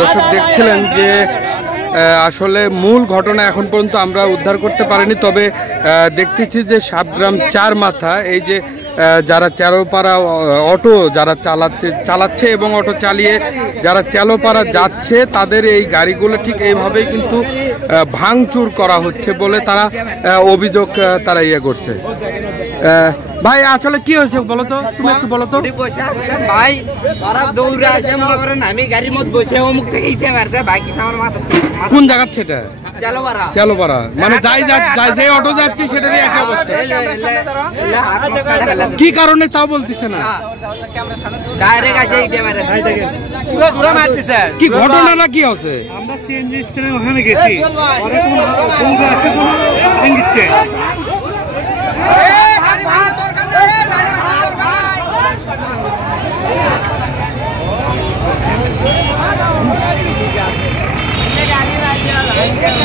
দর্শক দেখছিলেন যে আসলে মূল ঘটনা এখন পর্যন্ত আমরা উদ্ধার করতে পারিনি, তবে দেখতেছি যে সাবগ্রাম চার মাথা এই যে যারা চালোপাড়া অটো যারা চালাচ্ছে এবং অটো চালিয়ে যারা চালোপাড়া যাচ্ছে তাদের এই গাড়িগুলো ঠিক এইভাবেই কিন্তু ভাঙচুর করা হচ্ছে বলে তারা অভিযোগ তারা ইয়ে করছে। ভাই আসলে কি হয়েছে বলো তো, তুমি একটু বলো তো। ভাই ওরা দৌড়ে আসে মনে করেন আমি গাড়ির মধ্যে বসে অমুক থেকে ইটে মারছে বাইক আমার মাথা। কোন জায়গা সেটা? চালোপাড়া মানে যাই যে অটো যাচ্ছে সেটা দিয়ে একই অবস্থা। কি কারণে তাও বলতেছে না, কি ঘটনাটা কি আছে? আমরা সিএনজি স্ট্যান্ডে ওখানে গেছি,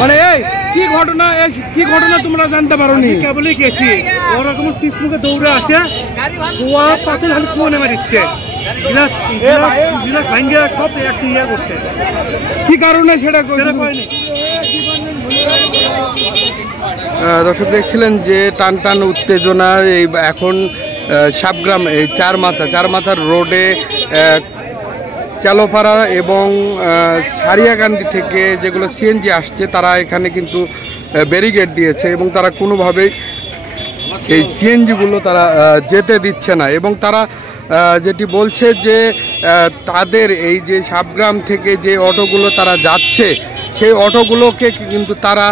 মানে এই কি ঘটনা তোমরা জানতে পারো নি? কেবলই গেছি, ওরকম পিছমুখে দৌড়ে আসে, কুয়া পাথর খালি কুয়া নেমে দিচ্ছে, গিলাস ভাঙ্গে সব একটু ইয়ে করছে। কি কারণে সেটা কয়নি। দর্শক দেখছিলেন যে টান টান উত্তেজনা এই এখন সাবগ্রাম এই চার মাথার রোডে চালোপাড়া এবং সারিয়াকান্দি থেকে যেগুলো সিএনজি আসছে তারা এখানে কিন্তু ব্যারিকেড দিয়েছে এবং তারা কোনোভাবেই এই সিএনজিগুলো তারা যেতে দিচ্ছে না এবং তারা যেটি বলছে যে তাদের এই যে সাবগ্রাম থেকে যে অটোগুলো তারা যাচ্ছে সেই অটোগুলোকে কিন্তু তারা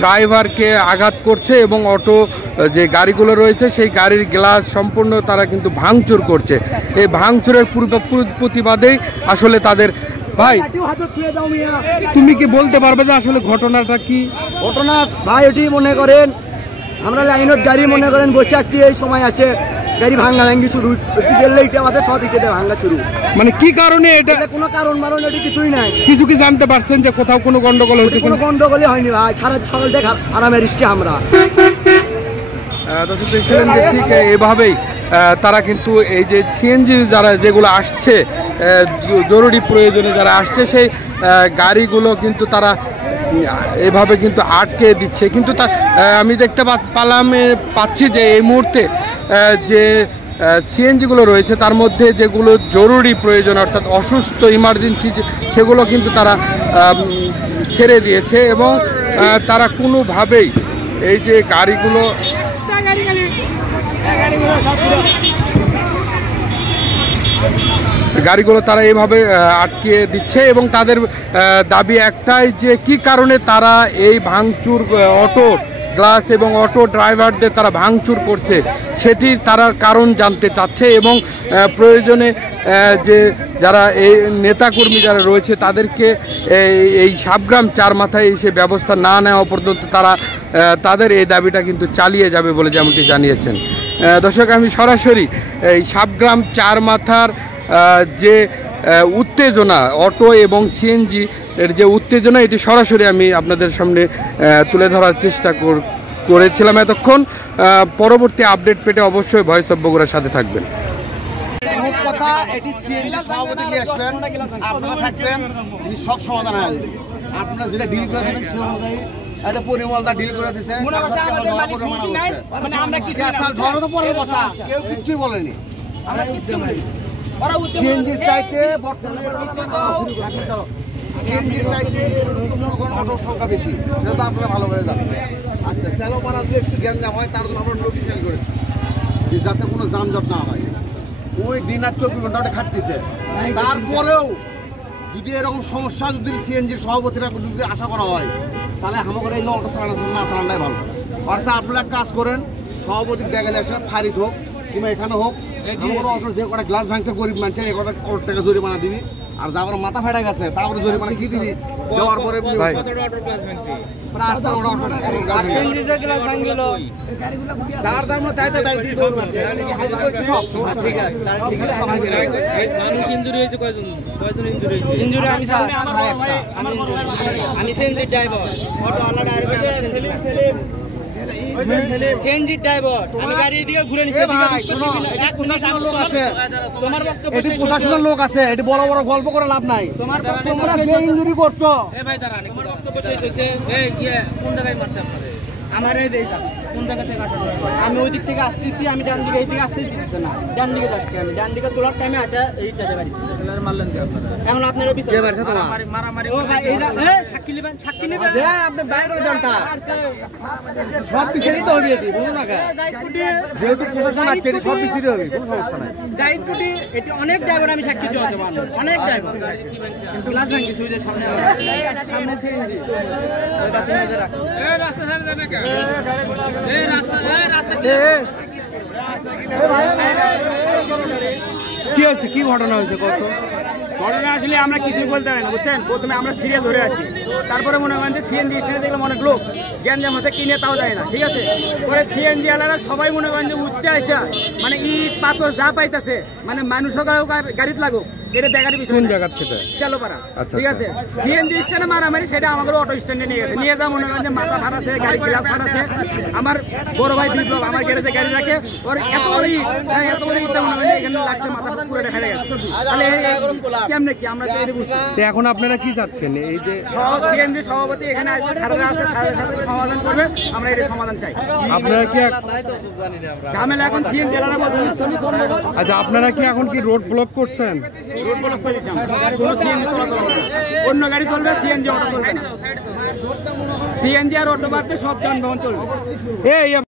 ড্রাইভারকে আঘাত করছে এবং অটো যে গাড়িগুলো রয়েছে সেই গাড়ির গ্লাস সম্পূর্ণ তারা কিন্তু ভাঙচুর করছে। এই ভাঙচুরের প্রতিবাদেই আসলে তাদের ভাই তুমি কি বলতে পারবে যে আসলে ঘটনাটা কি? ঘটনা ভাই ওটি মনে করেন আমরা লাইনত গাড়ি মনে করেন বসে আছি, এই সময় আছে গাড়ি ভাঙা ভাঙ্গি শুরু আমাদের সব ইটেতে ভাঙা শুরু। মানে কি কারণে এটা? কোনো কারণ মারণ এটি কিছুই নাই। কিছু কি জানতে পারছেন যে কোথাও কোনো গন্ডগোল হয়েছে? কোনো গন্ডগোলই হয়নি ভাই, সারা সকাল থেকে আরামের ইচ্ছে আমরা। দর্শক দেখছিলেন যে ঠিক এভাবেই তারা কিন্তু এই যে সিএনজি যারা যেগুলো আসছে জরুরি প্রয়োজনে যারা আসছে সেই গাড়িগুলো কিন্তু তারা এভাবে কিন্তু আটকে দিচ্ছে। কিন্তু আমি দেখতে পাচ্ছি যে এই মুহূর্তে যে সিএনজিগুলো রয়েছে তার মধ্যে যেগুলো জরুরি প্রয়োজন অর্থাৎ অসুস্থ ইমার্জেন্সি সেগুলো কিন্তু তারা ছেড়ে দিয়েছে এবং তারা কোনোভাবেই এই যে গাড়িগুলো তারা এইভাবে আটকে দিচ্ছে এবং তাদের দাবি একটাই যে কি কারণে তারা এই ভাঙচুর অটো গ্লাস এবং অটো ড্রাইভারদের তারা ভাঙচুর করছে সেটির তারা কারণ জানতে চাচ্ছে এবং প্রয়োজনে যে যারা এই নেতাকর্মী যারা রয়েছে তাদেরকে এই সাবগ্রাম চার মাথায় এসে ব্যবস্থা না নেওয়া পর্যন্ত তারা তাদের এই দাবিটা কিন্তু চালিয়ে যাবে বলে যেমনটি জানিয়েছেন। দর্শক আমি সরাসরি এই সাবগ্রাম চার মাথার যে উত্তেজনা অটো এবং সিএনজি এর যে উত্তেজনা এটি সরাসরি আমি আপনাদের সামনে তুলে ধরার চেষ্টা করেছিলাম এতক্ষণ। পরবর্তী আপডেট পেতে অবশ্যই ভয়েস অফ বগুড়ার সাথে থাকবেন। কথা এটি সিএনজি সভাপতি নিয়ে আসবেন, আপনারা থাকবেন, তিনি সব সমাধান হয়ে যাবে। আপনারা যেটা ডিল করে দেবেন সে অনুযায়ী একটা পরিমলটা ডিল করে দিচ্ছে, ঝড় তো পরের কথা, কেউ কিচ্ছুই বলেনি। সিএনজি চাইতে বর্তমানে সিএনজির চাইতে অটোর সংখ্যা বেশি, সেটা তো আপনারা ভালো করে জানেন। আচ্ছা চালোপাড়া যদি একটু গ্যাঞ্জাম হয় তার জন্য আমরা লোকই সেল করেছি যাতে কোনো যানজট না হয়। ওই দিন আর 24 ঘন্টা খাটতেছে, তারপরেও যদি এরকম সমস্যা যদি সিএনজির সভাপতিরা যদি আশা করা হয় তাহলে আমাদের এই অটো না চালানোটাই ভালো। আচ্ছা আপনারা কাজ করেন, সভাপতি দেখা যায় ফারিদ হোক কিংবা এখানে হোক, অটোর যে কটা গ্লাস ভাঙছে গরিব মানুষের এ কটা কোটি টাকা জরিমানা দিবি, আর যা করে মাথা ফেটে গেছে তারপরে জরিমানা কি দিবি দেওয়ার পরে সিএনজি ড্রাইভার আমি গাড়ি এদিকে ঘুরে নিচ্ছি ভাই শোনো, এটি প্রশাসনের লোক আছে, তোমার বক্তব্য এটি প্রশাসনের লোক আছে, এটি বড় বড় গল্প করে লাভ নাই। তোমার বক্তব্য তোমরা যে ইনজুরি করছো, তোমার বক্তব্য শেষ হয়েছে কোন জায়গায় মারছে আমার এই যে কোন জায়গা থেকে আমি ওই দিক থেকে আসতেছি, আমি ডান দিকে এই দিকে আসতে দিচ্ছি না, ডান দিকে যাচ্ছি আমি, ডান দিকে তোলার টাইমে আছে এইটা গাড়ি মারলেন কি আপনারা? এখন আপনারা বিচার কে মারছে তোমার? মারামারি ও ভাই এই সাক্ষী নেবেন, সাক্ষী নেবেন দে আপনি বাইরে জানতা সব বিচারই তো হবে, এটি বুঝুন না যেহেতু প্রশাসন আছে এটি সব বিচারই হবে, কোনো সমস্যা নাই। জাইদপুটি এটি অনেক ড্রাইভার আমি সাক্ষী দিতে মানুষ অনেক ড্রাইভার, কিন্তু লাজ ভাঙ্গি সুইজের সামনে সামনে সিএনজি এটা শুনে রাখ এই রাস্তা ছাড় দেন না এই রাস্তা কি হয়েছে, কি ঘটনা হয়েছে? কত ঘটনা আসলে আমরা কিছুই বলতে পারি না বুঝছেন। প্রথমে আমরা সিরিয়াল ধরে আসি, তারপরে মনে করেন যে সিএনজি স্ট্যান্ডে দেখলাম অনেক লোক গ্যাঞ্জাম হচ্ছে, কিনে তাও যায় না, ঠিক আছে। পরে সিএনজি আলাদা সবাই মনে করেন যে উচ্চে আসা মানে ইট পাথর যা পাইতেছে মানে মানুষ গাড়িতে লাগুক এটা দেখার বিষয়। কোন জায়গা সেটা? চালোপাড়া, ঠিক আছে। সিএনজি স্ট্যান্ডে মারামারি সেটা আমাদের অটো স্ট্যান্ডে নিয়ে গেছে, নিয়ে যা মনে করেন যে মাথা ফাটাছে, গাড়ি গ্লাস ফাটাছে। আমার বড় ভাই বিপ্লব আমার গ্যারেজে গাড়ি রাখে, ওর এত বড় ইটটা মনে করেন এখানে লাগছে, মাথা পুরো দেখা গেছে। তাহলে কেমনে কি আমরা এটা বুঝতে। এখন আপনারা কি চাচ্ছেন? এই যে সিএনজি সভাপতি এখানে আসবে, সারা আছে, সাথে সমাধান করবে, আমরা এটা সমাধান চাই। আপনারা কি ঝামেলা এখন সিএনজি এলাকার মধ্যে। আচ্ছা, আপনারা কি এখন কি রোড ব্লক করছেন? রোড ব্লক করে দিচ্ছি আমরা, কোনো সিএনজি চলাচল হবে না, অন্য গাড়ি চলবে, সিএনজি অটো চলবে না। সিএনজি আর অটো বাদে সব যানবাহন চলবে। এই